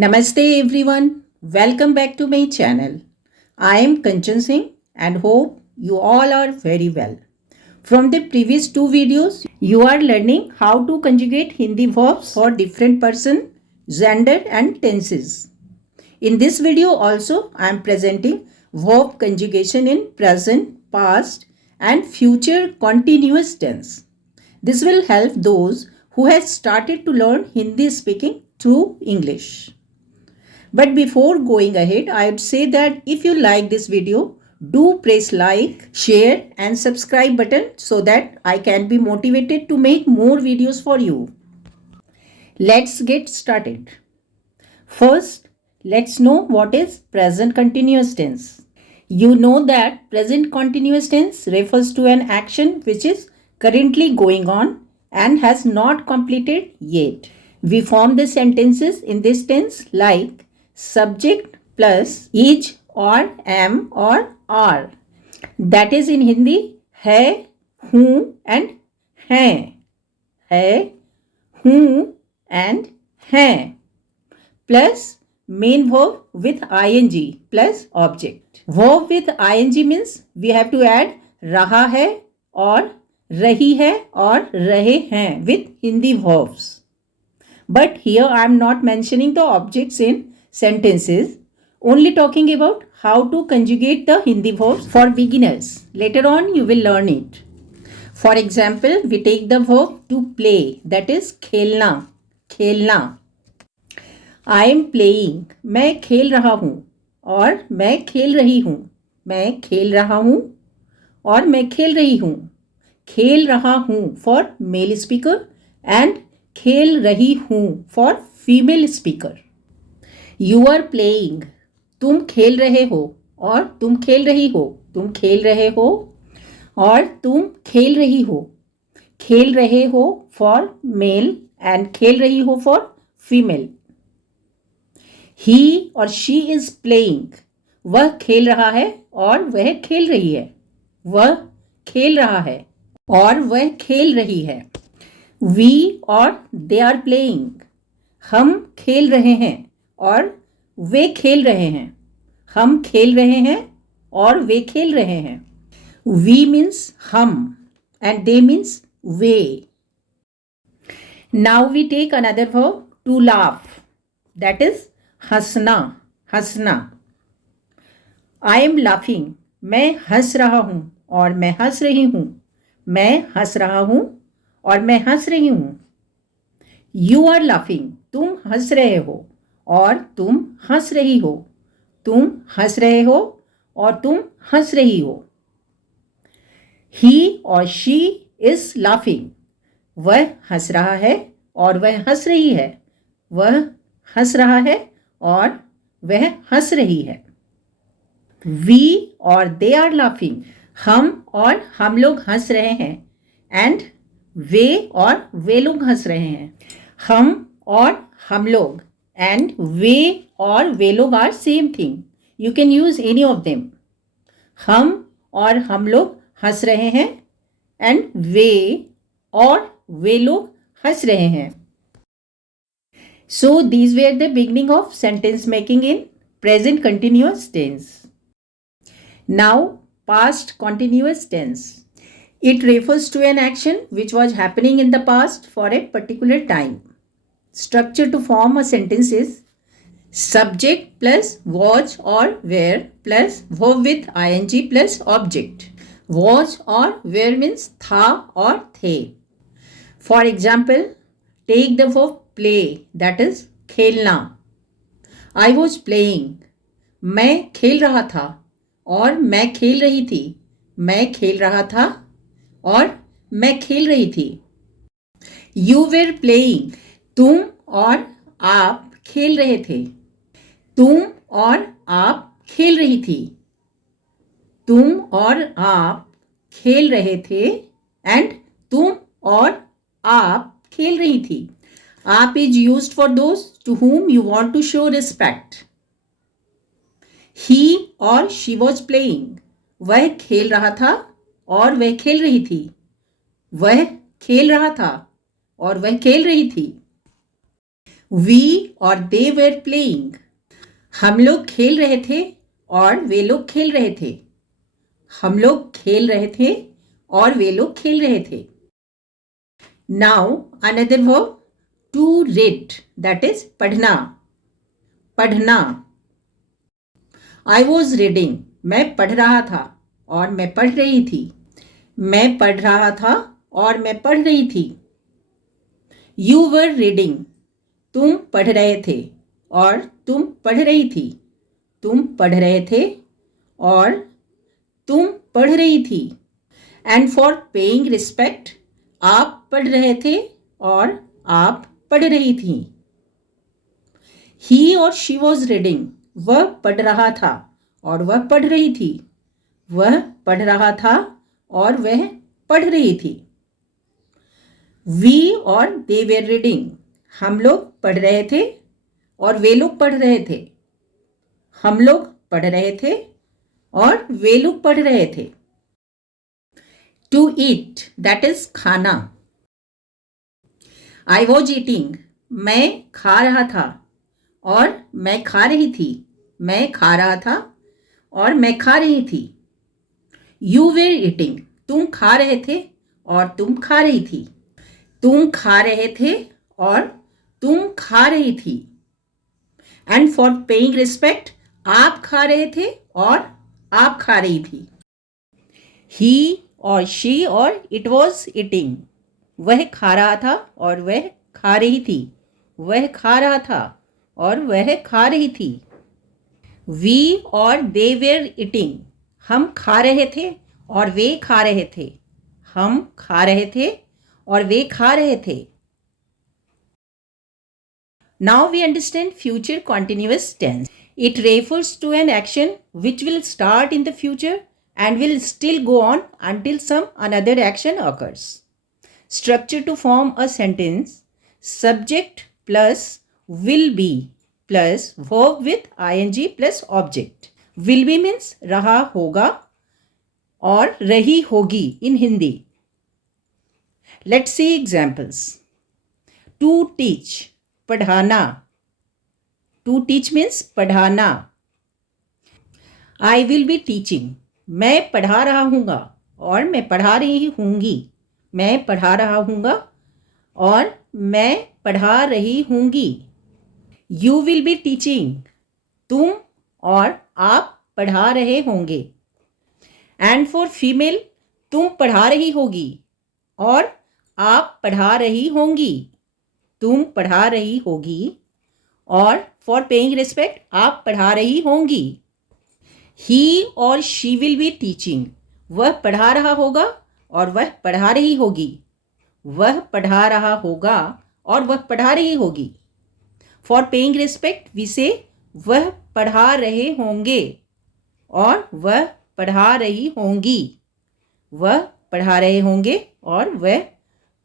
Namaste everyone. Welcome back to my channel. I am Kanchan Singh and hope you all are very well. From the previous two videos, you are learning how to conjugate Hindi verbs for different person, gender and tenses. In this video also, I am presenting verb conjugation in present, past and future continuous tense. This will help those who have started to learn Hindi speaking through English. But before going ahead, I would say that if you like this video, do press like, share and subscribe button so that I can be motivated to make more videos for you. Let's get started. First, let's know what is present continuous tense. You know that present continuous tense refers to an action which is currently going on and has not completed yet. We form the sentences in this tense like subject plus is or am or are. That is in Hindi है, हूँ and हैं. है, हूँ and हैं. Plus main verb with ing plus object. Verb with ing means we have to add रहा है और रही है और रहे हैं with Hindi verbs. But here I am not mentioning the objects in sentences, only talking about how to conjugate the Hindi verbs for beginners. Later on you will learn it. For example, we take the verb to play, that is खेलना, खेलना. I am playing, मैं खेल रहा हूँ और मैं खेल रही हूँ. मैं खेल रहा हूँ और मैं खेल रही हूँ. खेल रहा हूँ for male speaker and खेल रही हूँ for female speaker. You are playing, तुम खेल रहे हो और तुम खेल रही हो. तुम खेल रहे हो और तुम खेल रही हो. खेल रहे हो for male and खेल रही हो for female. He or she is playing, वह खेल रहा है और वह खेल रही है. वह खेल रहा है और वह खेल रही है. We और they are playing, हम खेल रहे हैं और वे खेल रहे हैं. हम खेल रहे हैं और वे खेल रहे हैं. We means हम and they means way. Now we take another verb to laugh, that is हंसना, हंसना. I am laughing, मैं हंस रहा हूँ और मैं हंस रही हूँ. मैं हंस रहा हूँ और मैं हंस रही हूँ. You are laughing, तुम हंस रहे हो और तुम हंस रही हो. तुम हंस रहे हो और तुम हंस रही हो. He or she is laughing, वह हंस रहा है और वह हंस रही है. वह हंस रहा है और वह हंस रही है. We और they are laughing, हम और हम लोग हंस रहे हैं. एंड वे और वे लोग हंस रहे हैं. हम और हम लोग एंड वे और वे लोग are same thing. You can use any of them. हम और हम लोग हंस रहे हैं एंड वे और वे लोग हंस रहे हैं. So these were the beginning of sentence making in present continuous tense. Now past continuous tense. It refers to an action which was happening in the past for a particular time. Structure to form a sentence is subject plus was or were plus verb with ing plus object. Was or were means था और थे. For example, take the verb play, that is खेलना. I was playing, मैं खेल रहा था और मैं खेल रही थी. मैं खेल रहा था और मैं खेल रही थी. You were playing, तुम और आप खेल रहे थे. तुम और आप खेल रही थी. तुम और आप खेल रहे थे एंड तुम और आप खेल रही थी. आप is used for those to whom you want to show respect. He or she was playing, वह खेल रहा था और वह खेल रही थी. वह खेल रहा था और वह खेल रही थी. वी और दे वर प्लेइंग। हम लोग खेल रहे थे और वे लोग खेल रहे थे। हम लोग खेल रहे थे और वे लोग खेल रहे थे। Now another verb, to read, that is पढ़ना। पढ़ना। आई वॉज रीडिंग, मैं पढ़ रहा था और मैं पढ़ रही थी। मैं पढ़ रहा था और मैं पढ़ रही थी। यू वर रीडिंग, तुम पढ़ रहे थे और तुम पढ़ रही थी। तुम पढ़ रहे थे और तुम पढ़ रही थी। एंड फॉर पेइंग रिस्पेक्ट, आप पढ़ रहे थे और आप पढ़ रही थी। ही और शी वॉज रीडिंग, वह पढ़ रहा था और वह पढ़ रही थी। वह पढ़ रहा था और वह पढ़ रही थी। वी और दे वर रीडिंग, हम लोग पढ़ रहे थे और वे लोग पढ़ रहे थे। हम लोग पढ़ रहे थे और वे लोग पढ़ रहे थे। टू ईट, दैट इज खाना। आई वॉज ईटिंग, मैं खा रहा था और मैं खा रही थी। मैं खा रहा था और मैं खा रही थी। यू वेर ईटिंग, तुम खा रहे थे और तुम खा रही थी। तुम खा रहे थे और तुम खा रही थी। एंड फॉर पेइंग रिस्पेक्ट, आप खा रहे थे और आप खा रही थी। ही और शी और इट वॉज ईटिंग, वह खा रहा था और वह खा रही थी। वह खा रहा था और वह खा रही थी। वी और दे वेर ईटिंग, हम खा रहे थे और वे खा रहे थे। हम खा रहे थे और वे खा रहे थे। Now we understand future continuous tense. It refers to an action which will start in the future and will still go on until some another action occurs. Structure to form a sentence: subject plus will be plus verb with ing plus object. Will be means रहा होगा और रही होगी in Hindi. Let's see examples. To teach, पढ़ाना। To teach means पढ़ाना। I will be teaching, मैं पढ़ा रहा हूँगा और मैं पढ़ा रही हूँगी। मैं पढ़ा रहा हूँगा और मैं पढ़ा रही हूँगी। यू विल बी टीचिंग, तुम और आप पढ़ा रहे होंगे। एंड फॉर फीमेल, तुम पढ़ा रही होगी और आप पढ़ा रही होंगी। तुम पढ़ा रही होगी और फॉर पेइंग रिस्पेक्ट, आप पढ़ा रही होंगी। ही और शी विल बी टीचिंग, वह पढ़ा रहा होगा और वह पढ़ा रही होगी। वह पढ़ा रहा होगा और वह पढ़ा रही होगी। फॉर पेइंग रिस्पेक्ट वी से वह पढ़ा रहे होंगे और वह पढ़ा रही होंगी। वह पढ़ा रहे होंगे और वह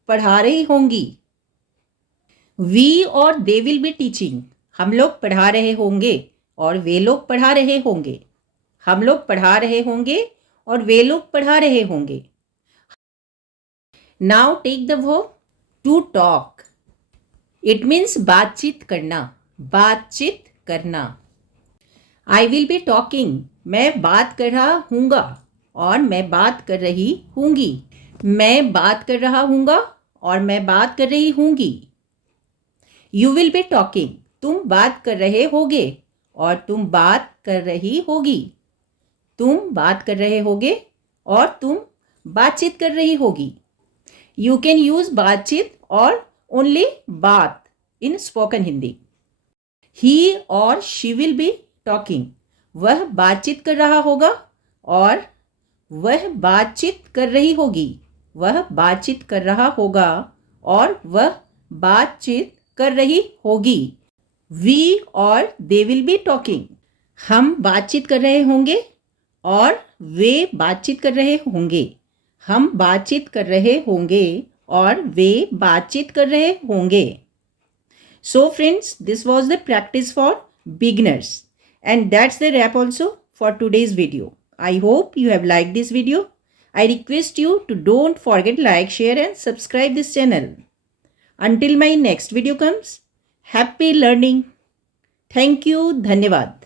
पढ़ा रही होंगी। वी और दे विल बी टीचिंग, हम लोग पढ़ा रहे होंगे और वे लोग पढ़ा रहे होंगे। हम लोग पढ़ा रहे होंगे और वे लोग पढ़ा रहे होंगे। Now take the verb to talk. It means बातचीत करना। बातचीत करना। आई विल बी टॉकिंग, मैं बात कर रहा हूँगा और मैं बात कर रही हूँगी। मैं बात कर रहा हूँगा और मैं बात कर रही हूँगी। यू विल बी टॉकिंग, तुम बात कर रहे होगे और तुम बात कर रही होगी। तुम बात कर रहे होगे और तुम बातचीत कर रही होगी। यू कैन यूज बातचीत और ओनली बात इन स्पोकन हिंदी। ही और शी विल बी टॉकिंग, वह बातचीत कर रहा होगा और वह बातचीत कर रही होगी। वह बातचीत कर रहा होगा और वह बातचीत कर रही होगी। वी और दे विल बी टॉकिंग, हम बातचीत कर रहे होंगे और वे बातचीत कर रहे होंगे। हम बातचीत कर रहे होंगे और वे बातचीत कर रहे होंगे। So friends, this was the practice for beginners, and that's the wrap also for today's video. I hope you have liked this video. I request you to don't forget like, share and subscribe this channel. Until my next video comes, happy learning. Thank you, धन्यवाद।